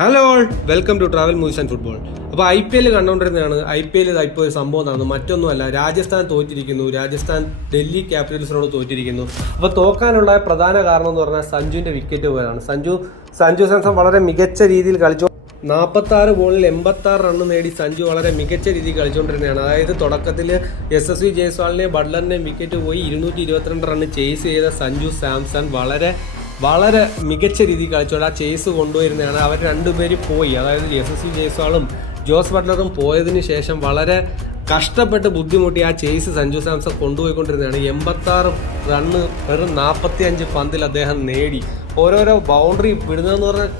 Hello all, welcome to travel movies and football. അപ്പോൾ IPL കണ്ടുകൊണ്ടിരുന്നതാണ്. IPL ഇപ്പോൾ ഒരു സംഭവം നടന്നു. മറ്റൊന്നുമല്ല, രാജസ്ഥാൻ തോറ്റിരിക്കുന്നു. രാജസ്ഥാൻ ഡൽഹി ക്യാപിറ്റൽസിനോട് തോറ്റിരിക്കുന്നു. അപ്പോൾ തോക്കാനുള്ള പ്രധാന കാരണം എന്ന് പറഞ്ഞാൽ സഞ്ജുവിൻ്റെ വിക്കറ്റ് പോയതാണ്. സഞ്ജു സാംസൺ വളരെ മികച്ച രീതിയിൽ കളിച്ചു. 46 ബോളിൽ 86 റണ്ണ് നേടി സഞ്ജു വളരെ മികച്ച രീതിയിൽ കളിച്ചുകൊണ്ടിരുന്നതാണ്. അതായത് തുടക്കത്തിൽ SSV ജയ്സ്വാളിനെയും ബട്ട്ലറിനെയും വിക്കറ്റ് പോയി 222 റണ്ണ് ചേസ് ചെയ്ത സഞ്ജു സാംസൺ വളരെ മികച്ച രീതിയിൽ കളിച്ചോണ്ട് ആ ചേസ് കൊണ്ടുവരുന്നതാണ്. അവർ രണ്ടുപേരും പോയി, അതായത് SSV ജയ്സ്വാളും ജോസ് ബട്ട്ലറും പോയതിന് ശേഷം വളരെ കഷ്ടപ്പെട്ട് ബുദ്ധിമുട്ടി ആ ചേസ് സഞ്ജു സാംസൺ കൊണ്ടുപോയിക്കൊണ്ടിരുന്നതാണ്. 86 റണ്ണ് വെറും 45 പന്തിൽ അദ്ദേഹം നേടി. ഓരോരോ ബൗണ്ടറി വിടുന്നതെന്ന് പറഞ്ഞാൽ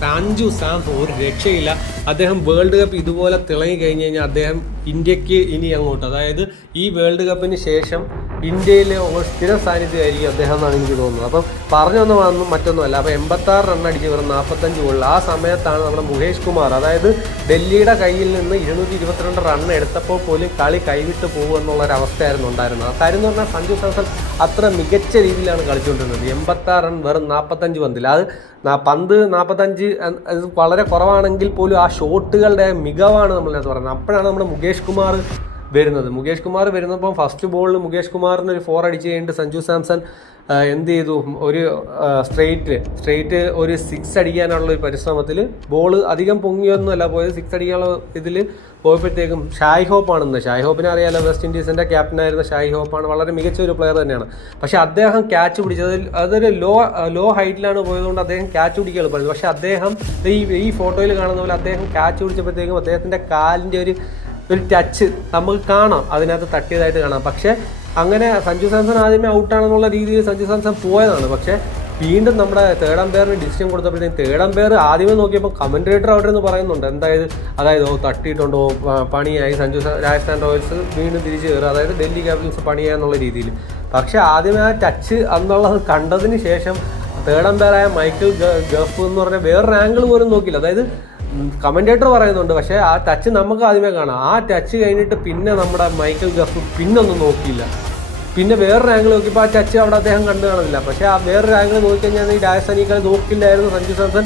സഞ്ജു സാംസൺ ഒരു രക്ഷയില്ല. അദ്ദേഹം വേൾഡ് കപ്പ് ഇതുപോലെ തിളങ്ങി കഴിഞ്ഞ് കഴിഞ്ഞാൽ അദ്ദേഹം ഇന്ത്യക്ക് ഇനി അങ്ങോട്ട്, അതായത് ഈ വേൾഡ് കപ്പിന് ശേഷം ഇന്ത്യയിലെ സ്ഥിര സാന്നിധ്യമായിരിക്കും അദ്ദേഹം എന്നാണ് എനിക്ക് തോന്നുന്നത്. അപ്പം പറഞ്ഞൊന്നും മറ്റൊന്നുമല്ല. അപ്പോൾ 86 റണ്ണടിച്ച് വെറും 45 ബോളിൽ ആ സമയത്താണ് നമ്മുടെ മുകേഷ് കുമാർ, അതായത് ഡൽഹിയുടെ കയ്യിൽ നിന്ന് 222 റണ്ണ് എടുത്തപ്പോൾ പോലും കളി കൈവിട്ട് പോകുമെന്നുള്ളൊരവസ്ഥയായിരുന്നു ഉണ്ടായിരുന്നത്. കാര്യം എന്ന് പറഞ്ഞാൽ സഞ്ജു സാംസൺ അത്ര മികച്ച രീതിയിലാണ് കളിച്ചുകൊണ്ടിരുന്നത്. 86 റൺ വെറും 45 പന്തിൽ. അത് പന്ത് 45 വളരെ കുറവാണെങ്കിൽ പോലും ആ ഷോട്ടുകളുടെ മികവാണ് നമ്മളത് പറയുന്നത്. അപ്പോഴാണ് നമ്മുടെ മുകേഷ് കുമാർ വരുന്നപ്പം ഫസ്റ്റ് ബോളിൽ മുകേഷ് കുമാറിന് ഒരു 4 അടിച്ച് കഴിഞ്ഞിട്ട് സഞ്ജു സാംസൺ എന്ത് ചെയ്തു, ഒരു സ്ട്രെയിറ്റ് ഒരു 6 അടിക്കാനുള്ള ഒരു പരിശ്രമത്തിൽ ബോൾ അധികം പൊങ്ങിയൊന്നുമല്ല പോയത്. 6 അടിക്കാനുള്ള ഇതിൽ പോയപ്പോഴത്തേക്കും ഷായ് ഹോപ്പിനെ അറിയാലോ, വെസ്റ്റ് ഇൻഡീസിൻ്റെ ക്യാപ്റ്റനായിരുന്ന ഷായ് ഹോപ്പാണ്. വളരെ മികച്ച ഒരു പ്ലെയർ തന്നെയാണ്. പക്ഷേ അദ്ദേഹം ക്യാച്ച് പിടിച്ചതിൽ അതൊരു ലോ ഹൈറ്റിലാണ് പോയതുകൊണ്ട് അദ്ദേഹം ക്യാച്ച് പിടിക്കുക എളുപ്പമായിരുന്നു. പക്ഷേ അദ്ദേഹം ഈ ഫോട്ടോയിൽ കാണുന്ന പോലെ അദ്ദേഹം ക്യാച്ച് പിടിച്ചപ്പോഴത്തേക്കും അദ്ദേഹത്തിൻ്റെ കാലിൻ്റെ ഒരു ടച്ച് നമുക്ക് കാണാം, അതിനകത്ത് തട്ടിയതായിട്ട് കാണാം. പക്ഷേ അങ്ങനെ സഞ്ജു സാംസൺ ആദ്യമേ ഔട്ടാണെന്നുള്ള രീതിയിൽ സഞ്ജു സാംസൺ പോയതാണ്. പക്ഷേ വീണ്ടും നമ്മുടെ തേർഡ് അമ്പയറിന് ഡിസിഷൻ കൊടുത്തപ്പോഴത്തേക്കും തേർഡ് അമ്പയർ ആദ്യമേ നോക്കിയപ്പോൾ കമൻറ്റേറ്റർ അവിടെ നിന്ന് പറയുന്നുണ്ട്, അതായത് തട്ടിയിട്ടുണ്ടോ, പണിയായി രാജസ്ഥാൻ റോയൽസ് വീണ്ടും തിരിച്ചു കയറുക, അതായത് ഡൽഹി ക്യാപിറ്റൽസ് പണിയാന്നുള്ള രീതിയിൽ. പക്ഷേ ആദ്യമേ ആ ടച്ച് എന്നുള്ളത് കണ്ടതിന് ശേഷം തേർഡ് അമ്പയറായ മൈക്കിൾ ഗഫ് എന്ന് പറഞ്ഞാൽ വേറൊരു ആംഗിൾ പോലും നോക്കില്ല. അതായത് കമൻറ്റേറ്റർ പറയുന്നുണ്ട്, പക്ഷേ ആ ടച്ച് നമുക്ക് ആദ്യമേ കാണാം. ആ ടച്ച് കഴിഞ്ഞിട്ട് പിന്നെ നമ്മുടെ മൈക്കിൾ ഗഫ് പിന്നൊന്നും നോക്കിയില്ല. പിന്നെ വേറൊരു ആംഗിൾ നോക്കിയപ്പോൾ ആ ടച്ച് അവിടെ അദ്ദേഹം കണ്ടു കാണുന്നില്ല. പക്ഷേ ആ വേറൊരു ആംഗിൾ നോക്കിക്കഴിഞ്ഞാൽ ഈ രാജസ്ഥാനി കളി നോക്കില്ലായിരുന്നു. സഞ്ജു സാംസൺ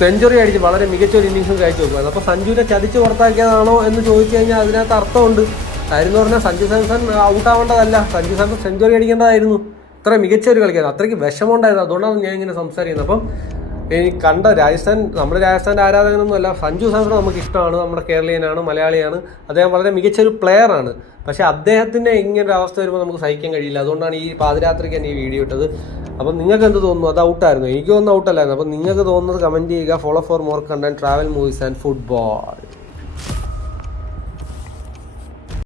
സെഞ്ചുറി അടിച്ച് വളരെ മികച്ച ഒരു ഇന്നിങ്സും കഴിച്ചു നോക്കുന്നത്. അപ്പോൾ സഞ്ജുവിനെ ചതിച്ച് പുറത്താക്കിയതാണോ എന്ന് ചോദിച്ചു കഴിഞ്ഞാൽ അതിനകത്ത് അർത്ഥമുണ്ട്. കാര്യം എന്ന് പറഞ്ഞാൽ സഞ്ജു സാംസൺ ഔട്ടാവേണ്ടതല്ല, സഞ്ജു സാംസൺ സെഞ്ചുറി അടിക്കേണ്ടതായിരുന്നു. ഇത്ര മികച്ച ഒരു കളിക്കായിരുന്നു, അത്രയ്ക്ക് വിഷമമുണ്ടായിരുന്നു. അതുകൊണ്ടാണ് ഞാൻ ഇങ്ങനെ സംസാരിക്കുന്നത്. അപ്പം എനിക്ക് കണ്ട നമ്മുടെ രാജസ്ഥാൻ്റെ ആരാധകനൊന്നുമല്ല, സഞ്ജു സാംസൺ നമുക്ക് ഇഷ്ടമാണ്, നമ്മുടെ കേരളീയനാണ്, മലയാളിയാണ്, അദ്ദേഹം വളരെ മികച്ചൊരു പ്ലെയറാണ്. പക്ഷേ അദ്ദേഹത്തിൻ്റെ ഇങ്ങനൊരു അവസ്ഥ വരുമ്പോൾ നമുക്ക് സഹിക്കാൻ കഴിയില്ല. അതുകൊണ്ടാണ് ഈ പാതിരാത്രിക്ക് തന്നെ ഈ വീഡിയോ ഇട്ടത്. അപ്പം നിങ്ങൾക്ക് എന്ത് തോന്നുന്നു? അത് ഔട്ടായിരുന്നു? എനിക്ക് തോന്നുന്നു ഔട്ടല്ലായിരുന്നു. അപ്പം നിങ്ങൾക്ക് തോന്നുന്നത് കമൻറ്റ് ചെയ്യുക. Follow for more content, travel movies and football.